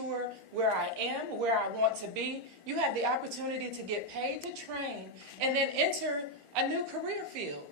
sure where I am, where I want to be. You have the opportunity to get paid to train and then enter a new career field.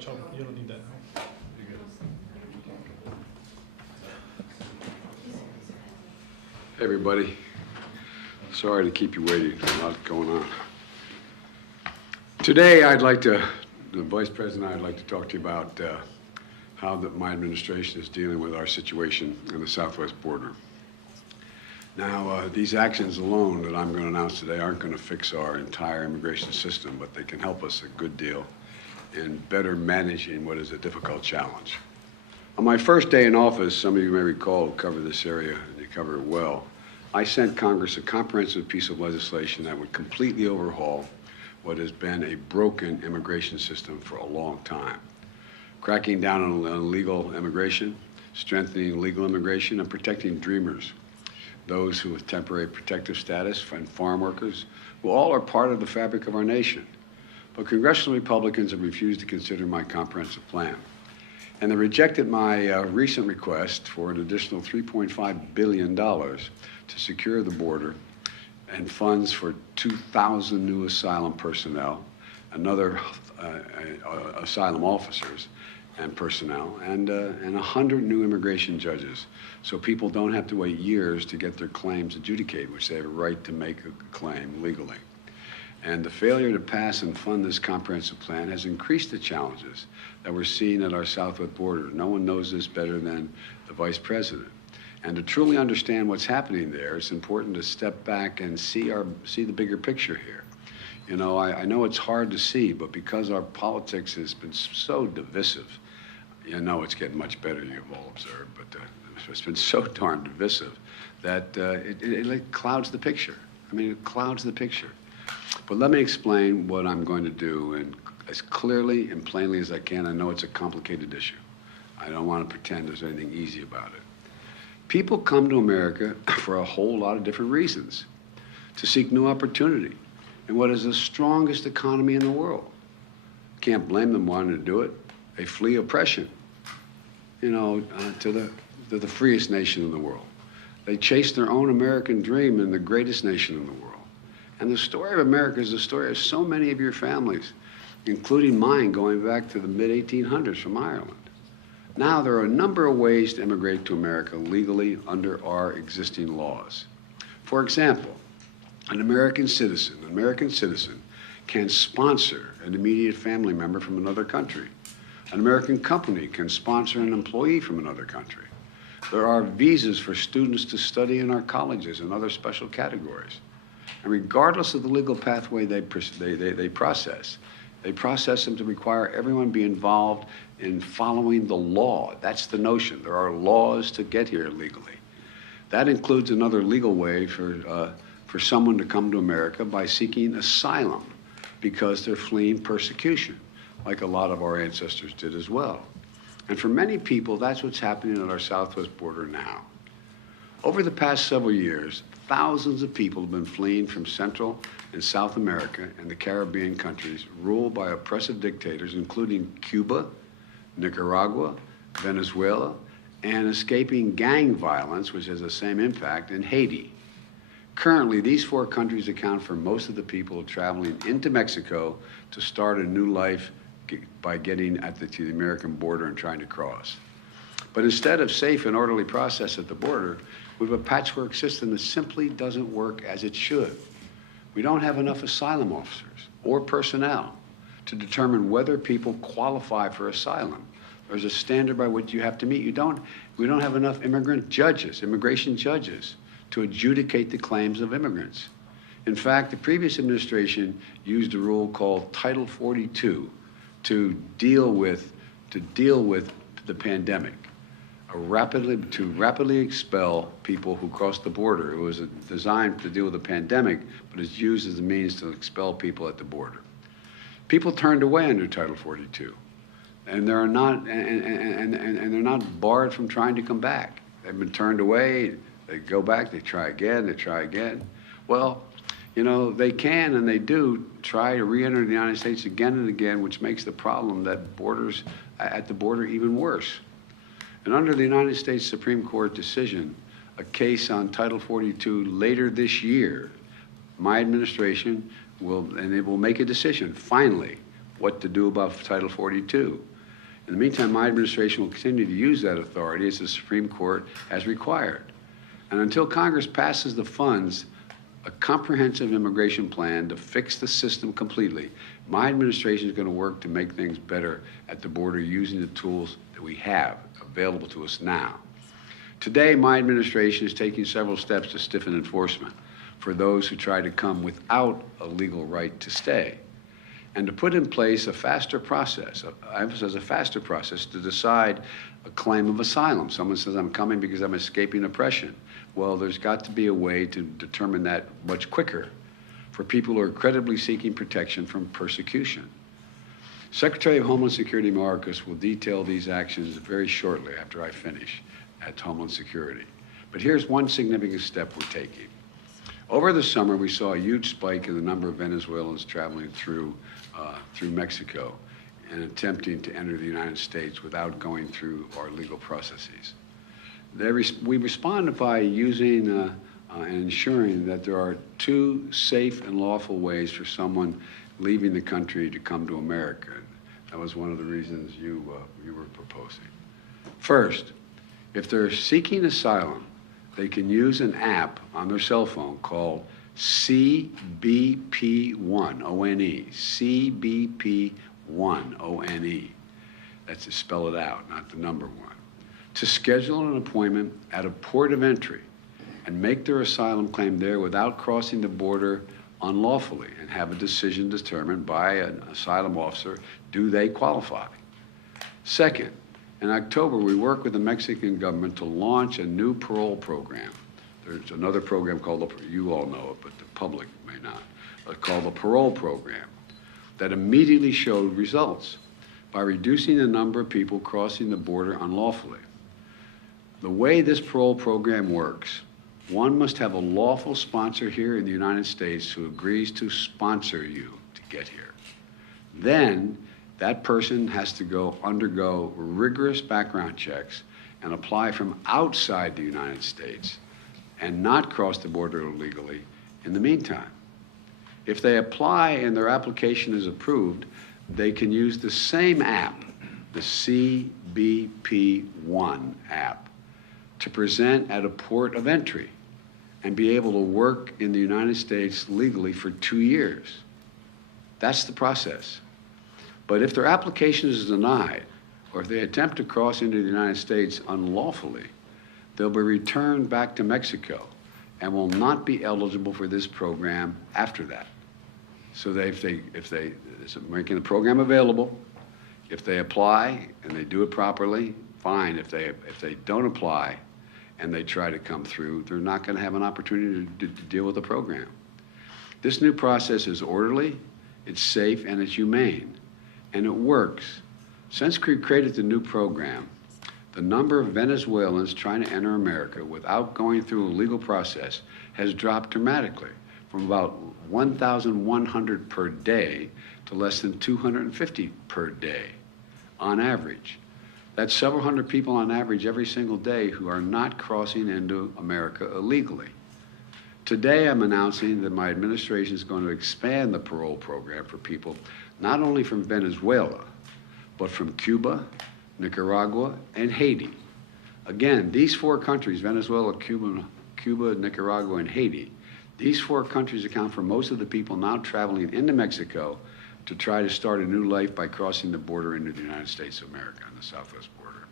touch on. You don't need that. Hey everybody, sorry to keep you waiting, there's a lot going on. Today the Vice President and I'd like to talk to you about how my administration is dealing with our situation in the southwest border. Now, these actions alone that I'm going to announce today aren't going to fix our entire immigration system, but they can help us a good deal in better managing what is a difficult challenge. On my first day in office, some of you may recall who cover this area, and you cover it well, I sent Congress a comprehensive piece of legislation that would completely overhaul what has been a broken immigration system for a long time. Cracking down on illegal immigration, strengthening legal immigration, and protecting dreamers, those who with temporary protective status, and farm workers, who all are part of the fabric of our nation. But congressional Republicans have refused to consider my comprehensive plan. And they rejected my recent request for an additional $3.5 billion to secure the border and funds for 2,000 new asylum personnel, another asylum officers and personnel, and 100 new immigration judges, so people don't have to wait years to get their claims adjudicated, which they have a right to make a claim legally. And the failure to pass and fund this comprehensive plan has increased the challenges that we're seeing at our southwest border. No one knows this better than the Vice President. And to truly understand what's happening there, it's important to step back and see the bigger picture here. You know, I know it's hard to see, but because our politics has been so divisive, you know it's getting much better, you've all observed, but it's been so darn divisive that it clouds the picture. I mean, it clouds the picture. But let me explain what I'm going to do, and as clearly and plainly as I can. I know it's a complicated issue. I don't want to pretend there's anything easy about it. People come to America for a whole lot of different reasons, to seek new opportunity in what is the strongest economy in the world. Can't blame them wanting to do it. They flee oppression, you know, to the freest nation in the world. They chase their own American dream in the greatest nation in the world. And the story of America is the story of so many of your families, including mine, going back to the mid-1800s from Ireland. Now, there are a number of ways to immigrate to America legally under our existing laws. For example, an American citizen can sponsor an immediate family member from another country. An American company can sponsor an employee from another country. There are visas for students to study in our colleges and other special categories. And regardless of the legal pathway they process them to require everyone be involved in following the law. That's the notion. There are laws to get here legally. That includes another legal way for someone to come to America by seeking asylum because they're fleeing persecution, like a lot of our ancestors did as well. And for many people, that's what's happening at our southwest border now. Over the past several years, thousands of people have been fleeing from Central and South America and the Caribbean countries ruled by oppressive dictators, including Cuba, Nicaragua, Venezuela, and escaping gang violence, which has the same impact, in Haiti. Currently, these four countries account for most of the people traveling into Mexico to start a new life by getting to the American border and trying to cross. But instead of safe and orderly process at the border, we have a patchwork system that simply doesn't work as it should. We don't have enough asylum officers or personnel to determine whether people qualify for asylum. There's a standard by which you have to meet. We don't have enough immigration judges, to adjudicate the claims of immigrants. In fact, the previous administration used a rule called Title 42 to deal with the pandemic. To rapidly expel people who crossed the border. It was designed to deal with the pandemic, but it's used as a means to expel people at the border. People turned away under Title 42, and they're not barred from trying to come back. They've been turned away. They go back. They try again. They try again. Well, you know, they can and they do try to re-enter the United States again and again, which makes the problem at the border even worse. And under the United States Supreme Court decision, a case on Title 42 later this year, my administration will make a decision, finally, what to do about Title 42. In the meantime, my administration will continue to use that authority as the Supreme Court has required. And until Congress passes the funds, a comprehensive immigration plan to fix the system completely, my administration is going to work to make things better at the border using the tools that we have available to us now. Today, my administration is taking several steps to stiffen enforcement for those who try to come without a legal right to stay, and to put in place a faster process, I emphasize a faster process, to decide a claim of asylum. Someone says, I'm coming because I'm escaping oppression. Well, there's got to be a way to determine that much quicker for people who are credibly seeking protection from persecution. Secretary of Homeland Security Mayorkas will detail these actions very shortly after I finish at Homeland Security. But here's one significant step we're taking. Over the summer, we saw a huge spike in the number of Venezuelans traveling through Mexico and attempting to enter the United States without going through our legal processes. We responded by using and ensuring that there are two safe and lawful ways for someone leaving the country to come to America. That was one of the reasons you were proposing. First, if they're seeking asylum, they can use an app on their cell phone called CBP1, O-N-E, CBP1, O-N-E. That's to spell it out, not the number one. To schedule an appointment at a port of entry and make their asylum claim there without crossing the border unlawfully and have a decision determined by an asylum officer, do they qualify? Second, in October, we worked with the Mexican government to launch a new parole program. There's another program called, you all know it, but the public may not, called the parole program that immediately showed results by reducing the number of people crossing the border unlawfully. The way this parole program works, one must have a lawful sponsor here in the United States who agrees to sponsor you to get here. Then, that person has to undergo rigorous background checks and apply from outside the United States and not cross the border illegally in the meantime. If they apply and their application is approved, they can use the same app, the CBP1 app, to present at a port of entry and be able to work in the United States legally for 2 years. That's the process. But if their application is denied, or if they attempt to cross into the United States unlawfully, they'll be returned back to Mexico and will not be eligible for this program after that. So if they're making the program available, if they apply and they do it properly, fine. If they don't apply and they try to come through, they're not going to have an opportunity to deal with the program. This new process is orderly, it's safe, and it's humane. And it works. Since we created the new program, the number of Venezuelans trying to enter America without going through a legal process has dropped dramatically from about 1,100 per day to less than 250 per day on average. That's several hundred people on average every single day who are not crossing into America illegally. Today, I'm announcing that my administration is going to expand the parole program for people not only from Venezuela, but from Cuba, Nicaragua, and Haiti. Again, these four countries, Venezuela, Cuba, Nicaragua, and Haiti, these four countries account for most of the people now traveling into Mexico to try to start a new life by crossing the border into the United States of America on the southwest border.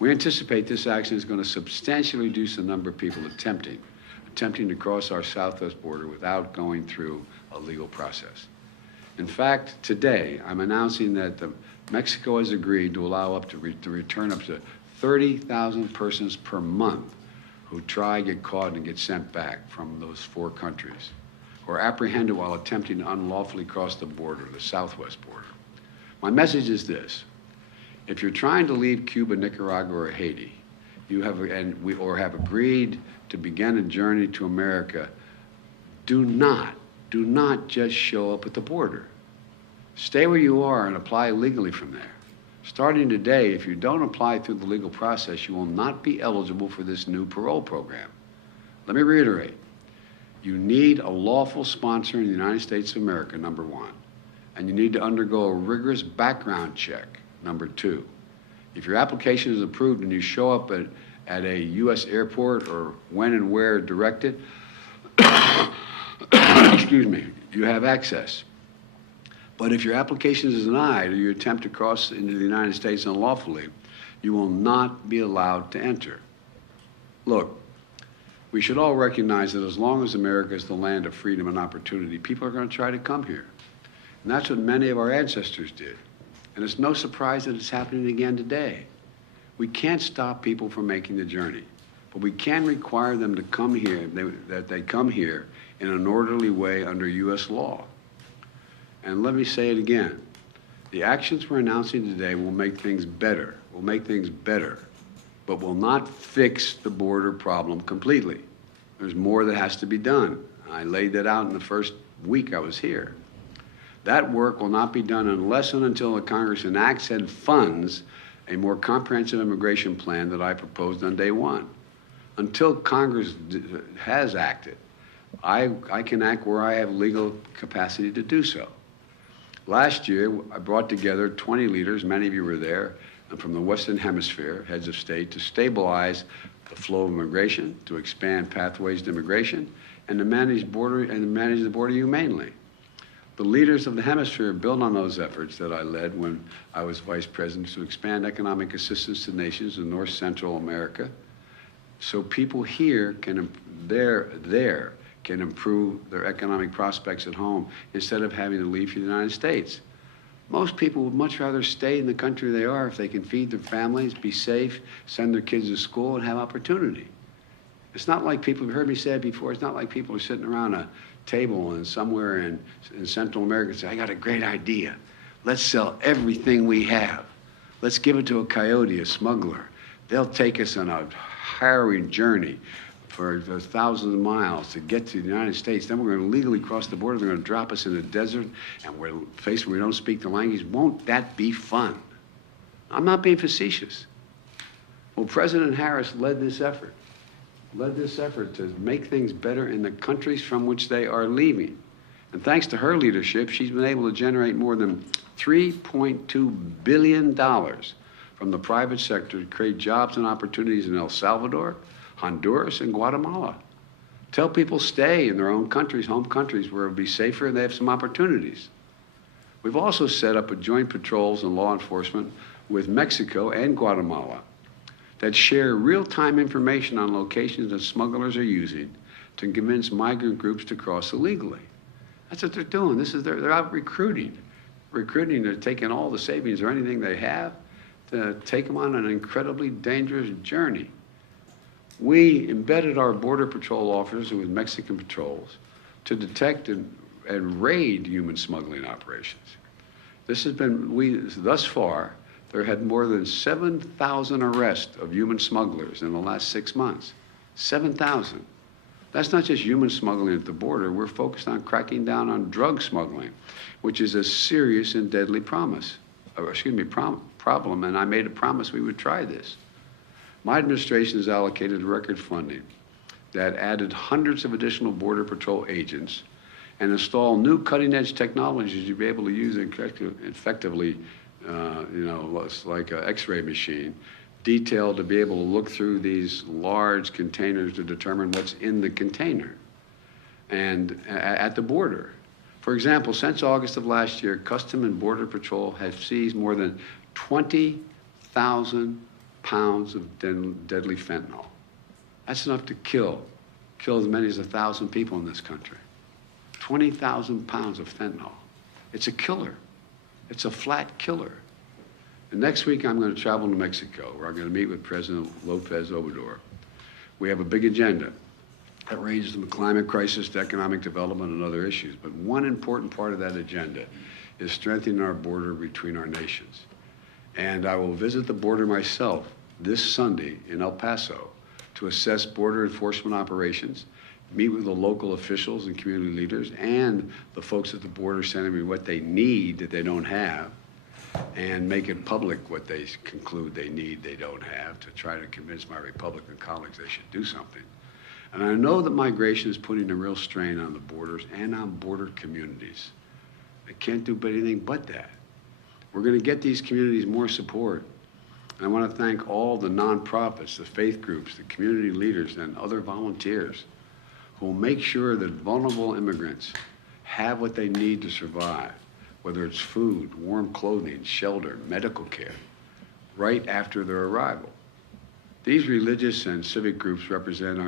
We anticipate this action is going to substantially reduce the number of people attempting to cross our southwest border without going through a legal process. In fact, today, I'm announcing that Mexico has agreed to allow to return up to 30,000 persons per month who try, get caught, and get sent back from those four countries, or apprehended while attempting to unlawfully cross the border, the southwest border. My message is this: if you're trying to leave Cuba, Nicaragua, or Haiti, or have agreed to begin a journey to America, do not just show up at the border. Stay where you are and apply legally from there. Starting today, if you don't apply through the legal process, you will not be eligible for this new parole program. Let me reiterate. You need a lawful sponsor in the United States of America, number one, and you need to undergo a rigorous background check Number 2, if your application is approved and you show up at a U.S. airport or when and where directed, excuse me, you have access. But if your application is denied or you attempt to cross into the United States unlawfully, you will not be allowed to enter. Look, we should all recognize that as long as America is the land of freedom and opportunity, people are going to try to come here. And that's what many of our ancestors did. And it's no surprise that it's happening again today. We can't stop people from making the journey, but we can require them to come here, that they come here in an orderly way under U.S. law. And let me say it again. The actions we're announcing today will make things better, but will not fix the border problem completely. There's more that has to be done. I laid that out in the first week I was here. That work will not be done unless and until the Congress enacts and funds a more comprehensive immigration plan that I proposed on day one. Until Congress has acted, I can act where I have legal capacity to do so. Last year, I brought together 20 leaders, many of you were there, and from the Western Hemisphere, heads of state, to stabilize the flow of immigration, to expand pathways to immigration, and to manage the border humanely. The leaders of the hemisphere built on those efforts that I led when I was vice president to expand economic assistance to nations in North Central America, so people here can improve their economic prospects at home instead of having to leave for the United States. Most people would much rather stay in the country they are if they can feed their families, be safe, send their kids to school, and have opportunity. It's not like people, you've heard me say it before, it's not like people are sitting around a table and somewhere in Central America and say, I got a great idea. Let's sell everything we have. Let's give it to a coyote, a smuggler. They'll take us on a harrowing journey for thousands of miles to get to the United States. Then we're going to legally cross the border. They're going to drop us in the desert, and we're faced where we don't speak the language. Won't that be fun? I'm not being facetious. Well, President Harris led this effort to make things better in the countries from which they are leaving. And thanks to her leadership, she's been able to generate more than $3.2 billion from the private sector to create jobs and opportunities in El Salvador, Honduras, and Guatemala. Tell people stay in their own countries, home countries, where it'll be safer and they have some opportunities. We've also set up a joint patrols and law enforcement with Mexico and Guatemala that share real-time information on locations that smugglers are using to convince migrant groups to cross illegally. That's what they're doing. They're out recruiting. They're taking all the savings or anything they have to take them on an incredibly dangerous journey. We embedded our Border Patrol officers with Mexican patrols to detect and raid human smuggling operations. This has been, thus far, there had more than 7,000 arrests of human smugglers in the last 6 months. 7,000. That's not just human smuggling at the border. We're focused on cracking down on drug smuggling, which is a serious and deadly problem, and I made a promise we would try this. My administration has allocated record funding that added hundreds of additional Border Patrol agents and installed new cutting-edge technologies you'll be able to use effectively, like an X-ray machine, detailed to be able to look through these large containers to determine what's in the container and at the border. For example, since August of last year, Customs and Border Patrol have seized more than 20,000 pounds of deadly fentanyl. That's enough to kill as many as 1,000 people in this country. 20,000 pounds of fentanyl. It's a killer. It's a flat killer. And next week I'm going to travel to Mexico, where I'm going to meet with President López Obrador. We have a big agenda that ranges from the climate crisis to economic development and other issues. But one important part of that agenda is strengthening our border between our nations. And I will visit the border myself this Sunday in El Paso to assess border enforcement operations, meet with the local officials and community leaders and the folks at the border sending me what they need that they don't have, and make it public what they conclude they need they don't have to try to convince my Republican colleagues they should do something. And I know that migration is putting a real strain on the borders and on border communities. They can't do anything but that. We're going to get these communities more support. And I want to thank all the nonprofits, the faith groups, the community leaders, and other volunteers who will make sure that vulnerable immigrants have what they need to survive, whether it's food, warm clothing, shelter, medical care, right after their arrival. These religious and civic groups represent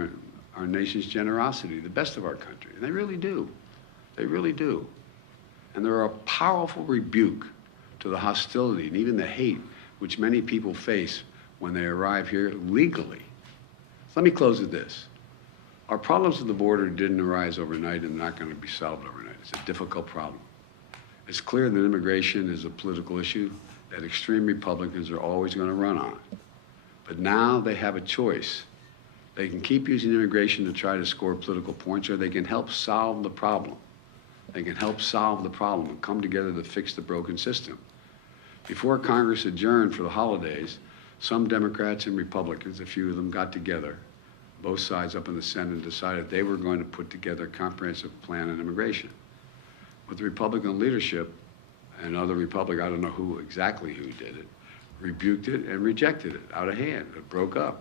our nation's generosity, the best of our country, and they really do. They really do. And they're a powerful rebuke to the hostility and even the hate which many people face when they arrive here legally. Let me close with this. Our problems at the border didn't arise overnight and not going to be solved overnight. It's a difficult problem. It's clear that immigration is a political issue that extreme Republicans are always going to run on. But now they have a choice. They can keep using immigration to try to score political points, or they can help solve the problem. They can help solve the problem and come together to fix the broken system. Before Congress adjourned for the holidays, some Democrats and Republicans, a few of them, got together, both sides up in the Senate, and decided they were going to put together a comprehensive plan on immigration. But the Republican leadership and other Republicans, I don't know who exactly who did it, rebuked it and rejected it out of hand. It broke up,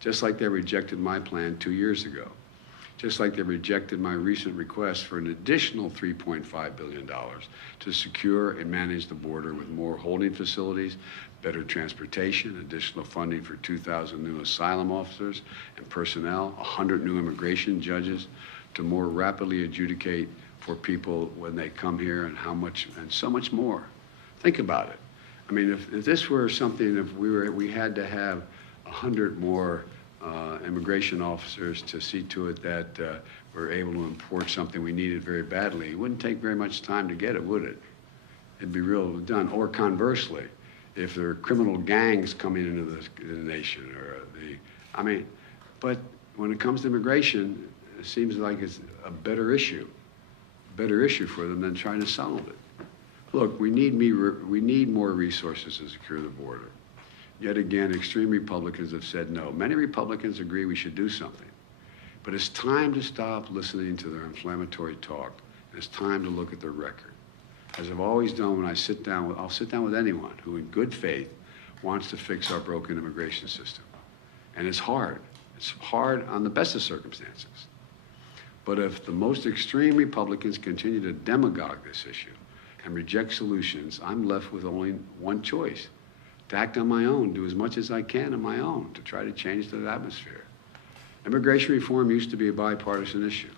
just like they rejected my plan 2 years ago, just like they rejected my recent request for an additional $3.5 billion to secure and manage the border with more holding facilities, better transportation, additional funding for 2,000 new asylum officers and personnel, 100 new immigration judges to more rapidly adjudicate for people when they come here, and how much, and so much more. Think about it. I mean, if this were something, if we had to have 100 more immigration officers to see to it that we're able to import something we needed very badly, it wouldn't take very much time to get it, would it? It'd be real done. Or conversely, if there are criminal gangs coming into the nation, or but when it comes to immigration, it seems like it's a better issue for them than trying to solve it. Look, we need more resources to secure the border. Yet again, extreme Republicans have said no. Many Republicans agree we should do something. But it's time to stop listening to their inflammatory talk. It's time to look at their record. As I've always done when I'll sit down with anyone who in good faith wants to fix our broken immigration system. And it's hard. It's hard on the best of circumstances. But if the most extreme Republicans continue to demagogue this issue and reject solutions, I'm left with only one choice: to act on my own, do as much as I can on my own to try to change the atmosphere. Immigration reform used to be a bipartisan issue.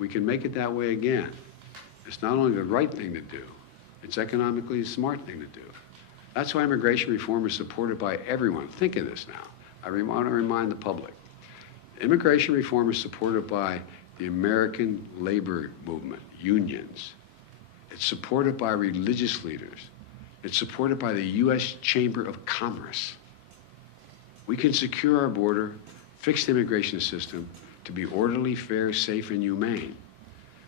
We can make it that way again. It's not only the right thing to do, it's economically the smart thing to do. That's why immigration reform is supported by everyone. Think of this now. I want to remind the public. Immigration reform is supported by the American labor movement, unions. It's supported by religious leaders. It's supported by the U.S. Chamber of Commerce. We can secure our border, fix the immigration system to be orderly, fair, safe, and humane.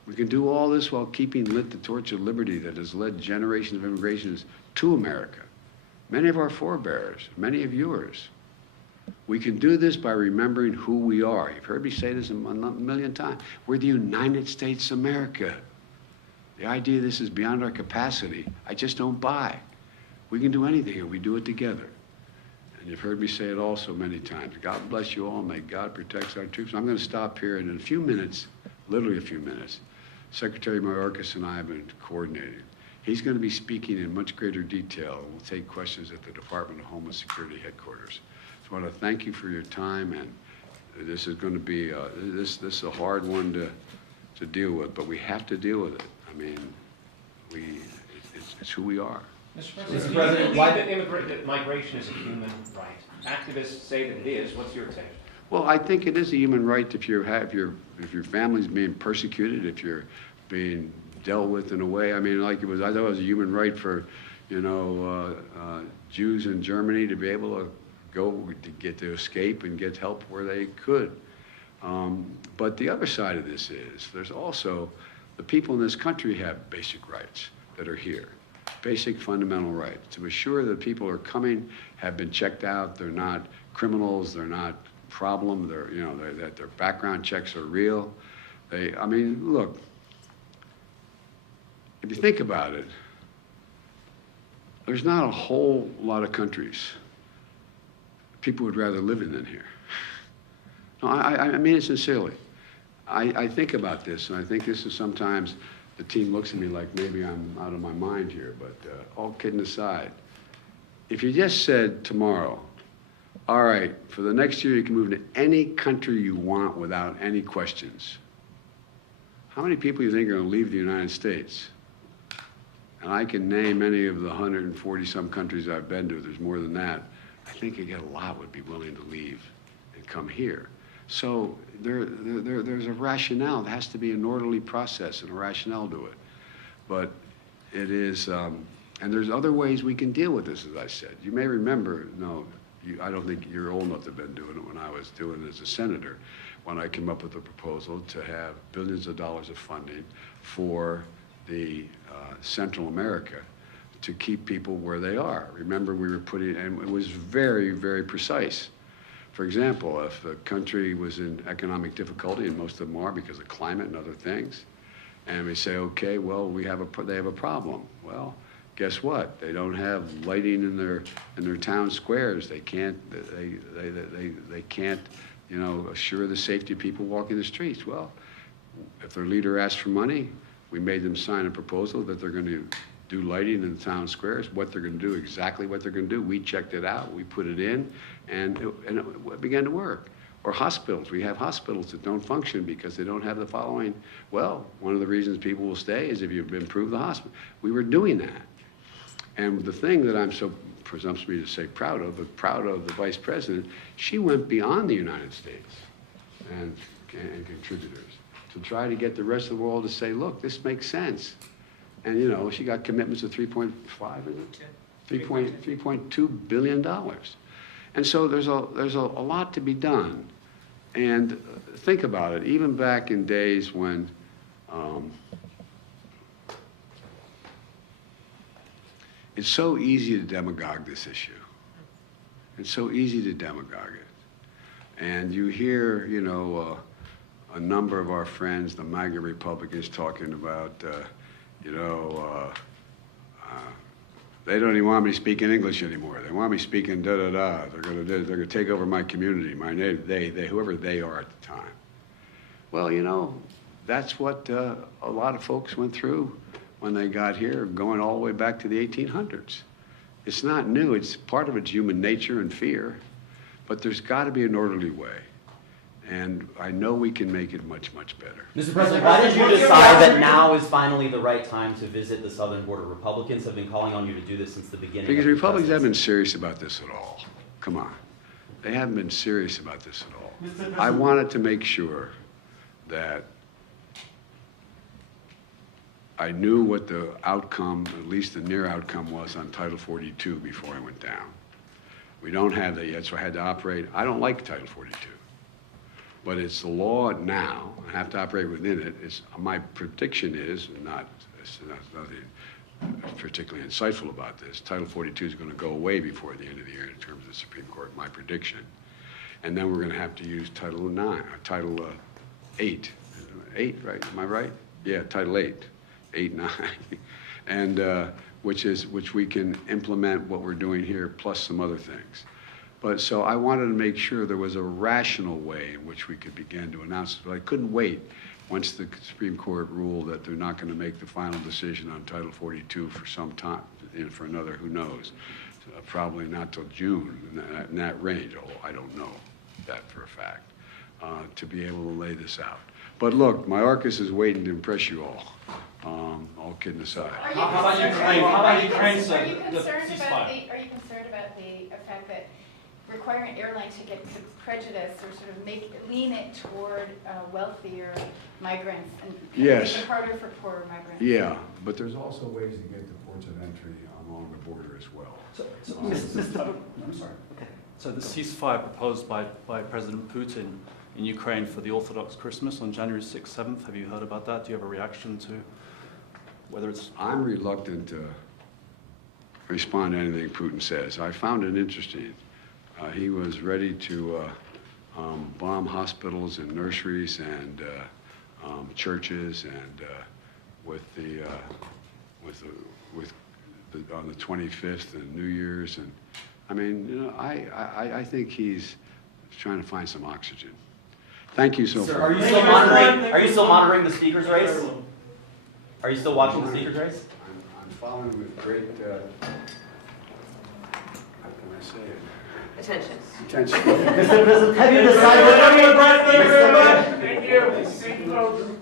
We can do all this while keeping lit the torch of liberty that has led generations of immigrants to America. Many of our forebears, many of yours. We can do this by remembering who we are. You've heard me say this a million times. We're the United States of America. The idea this is beyond our capacity, I just don't buy. We can do anything, and we do it together. And you've heard me say it also many times. God bless you all. May God protect our troops. I'm going to stop here, and in a few minutes, literally a few minutes, Secretary Mayorkas and I have been coordinating. He's going to be speaking in much greater detail, and we'll take questions at the Department of Homeland Security headquarters. So I want to thank you for your time, and this is going to be this is a hard one to deal with, but we have to deal with it. I mean, it's who we are. Mr. President, why that migration is a human right? Activists say that it is. What's your take? Well, I think it is a human right if your family's being persecuted, if you're being dealt with in a way. I mean, like I thought it was a human right for, Jews in Germany to be able to to escape and get help where they could. But the other side of this is there's also the people in this country have basic rights that are here, basic fundamental rights to assure that people are coming, have been checked out, they're not criminals, they're not problem, that their background checks are real. Look, if you think about it, there's not a whole lot of countries people would rather live in than here. No, I mean it sincerely. I think about this, and I think this is sometimes the team looks at me like maybe I'm out of my mind here, but all kidding aside, if you just said tomorrow, all right, for the next year you can move to any country you want without any questions, how many people do you think are going to leave the United States? And I can name any of the 140-some countries I've been to. There's more than that. I think a lot would be willing to leave and come here. So there's a rationale. There has to be an orderly process and a rationale to it. But it is, and there's other ways we can deal with this, as I said. You may remember, I don't think you're old enough to have been doing it when I was doing it as a senator, when I came up with a proposal to have billions of dollars of funding for the Central America to keep people where they are. Remember, we were putting, and it was very, very precise. For example, if a country was in economic difficulty, and most of them are because of climate and other things, and we say, okay, well, they have a problem. Well, guess what? They don't have lighting in their town squares. They can't assure the safety of people walking the streets. Well, if their leader asked for money, we made them sign a proposal that they're going to do lighting in the town squares, what they're going to do, exactly what they're going to do. We checked it out, we put it in, and it began to work. Or hospitals. We have hospitals that don't function because they don't have the following. Well, one of the reasons people will stay is if you've improved the hospital. We were doing that. And the thing that I'm so presumptuous to say proud of the Vice President, she went beyond the United States and contributors to try to get the rest of the world to say, look, this makes sense. And she got commitments of $3.2 billion. And so there's a lot to be done. And think about it, even back in days when it's so easy to demagogue this issue. It's so easy to demagogue it. And you hear, a number of our friends, the MAGA Republicans, talking about, they don't even want me speaking English anymore. They want me speaking da-da-da. They're gonna take over my community, my name, they, whoever they are at the time. Well, that's what a lot of folks went through when they got here, going all the way back to the 1800s. It's not new. It's part of it's human nature and fear, but there's got to be an orderly way. And I know we can make it much, much better. Mr. President, why did you decide that now is finally the right time to visit the southern border? Republicans have been calling on you to do this since the beginning. Because Republicans haven't been serious about this at all. Come on. They haven't been serious about this at all. I wanted to make sure that I knew what the outcome, at least the near outcome, was on Title 42 before I went down. We don't have that yet, so I had to operate. I don't like Title 42. But it's the law now. I have to operate within it. My prediction is, it's nothing particularly insightful about this, Title 42 is going to go away before the end of the year in terms of the Supreme Court, my prediction. And then we're going to have to use Title 8. 8, right? Am I right? Yeah, Title 8. 8, 9. And which we can implement what we're doing here plus some other things. But so I wanted to make sure there was a rational way in which we could begin to announce it. But I couldn't wait once the Supreme Court ruled that they're not going to make the final decision on Title 42 for some time, for another, who knows, probably not till June, in that range. Oh, I don't know that for a fact, to be able to lay this out. But look, my Arcus is waiting to impress you all. All kidding aside. Are you concerned about the effect that requiring airline tickets could prejudice or sort of lean it toward wealthier migrants and yes. make it harder for poorer migrants? Yeah, but there's also ways to get to ports of entry along the border as well. I'm sorry. Okay. So the ceasefire proposed by President Putin in Ukraine for the Orthodox Christmas on January 6th, 7th, have you heard about that? Do you have a reaction to whether it's... I'm reluctant to respond to anything Putin says. I found it interesting. He was ready to bomb hospitals and nurseries and churches, and with the on the 25th and New Year's, and I mean, you know, I think he's trying to find some oxygen. Thank you so Sir, far. are you still monitoring? Are you still monitoring the speaker's race? Are you still watching the speaker's race? I'm following with great, how can I say it? Attention. Attention. Have you decided? Thank you very much. Thank you.